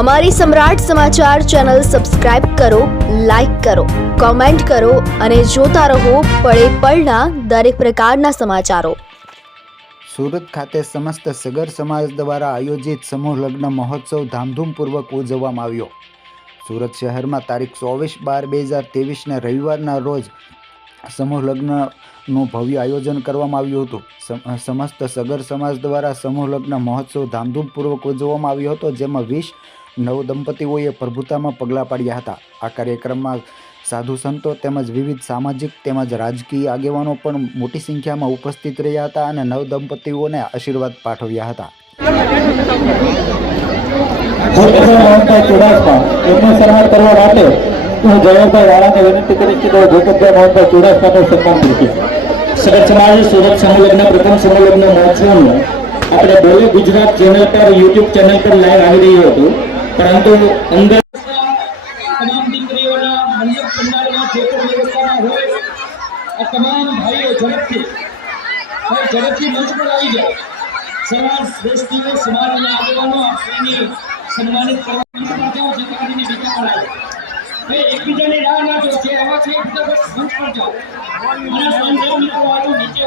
અમારી Samrat Samachar channel subscribe કરો, like કરો, કોમેન્ટ કરો અને જોતા રહો પળે પળના દરેક પ્રકારના સમાચારો. સુરત ખાતે સમસ્ત સગર સમાજ દ્વારા આયોજિત સમૂહ લગ્ન મહોત્સવ ધામધૂમપૂર્વક ઉજવવામાં આવ્યો. સુરત શહેરમાં તારીખ ચોવીસ બાર બે હજાર ત્રેવીસના રવિવારના રોજ સમૂહ લગ્નનું ભવ્ય આયોજન કરવામાં આવ્યું હતું. સમસ્ત સગર સમાજ દ્વારા સમૂહ લગ્ન મહોત્સવ ધામધૂમપૂર્વક ઉજવવામાં આવ્યો હતો, જેમાં વીસ નવ દંપતીઓએ પ્રભુતામાં પગલાં પાડ્યા હતા. આ કાર્યક્રમમાં સાધુ સંતો તેમજ વિવિધ સામાજિક તેમજ રાજકીય આગેવાનો પણ મોટી સંખ્યામાં ઉપસ્થિત રહ્યા હતા અને નવ દંપતીઓને આશીર્વાદ પાઠવ્યા હતા. કરવા માટે હું જયભાઈ વાળાને વિનંતી કરીશ કે તેઓ ભૂપેન્દ્ર મોહનભાઈ ચુડાસમાનું સન્માન કરશે સગત સમાજ સુરત સમૂહલગ્ન પ્રથમ સમૂહલગ્ન મહોત્સવનું આપણે બોલે ગુજરાત ચેનલ પર યુટ્યુબ ચેનલ પર લાઈવ આવી રહ્યું હતું પરંતુ અંદર તમામ દીકરીઓના મંડપ પંડાલમાં જે પણ વ્યવસ્થામાં હોય આ તમામ ભાઈઓ ઝડપથી ભાઈ ઝડપથી મંચ પર આવી જાય સમાજ શ્રેષ્ઠીઓ સમાજના આગેવાનો આપણીની સન્માનિત કરવા મંચ પર જાઓ જેથી કરીને બીજા પણ આવે ભાઈ એકબીજાની રાહ ના જો જે આવા છે એકબીજા પર મંચ પર જાઓ અને મિત્રો વાળું નીચે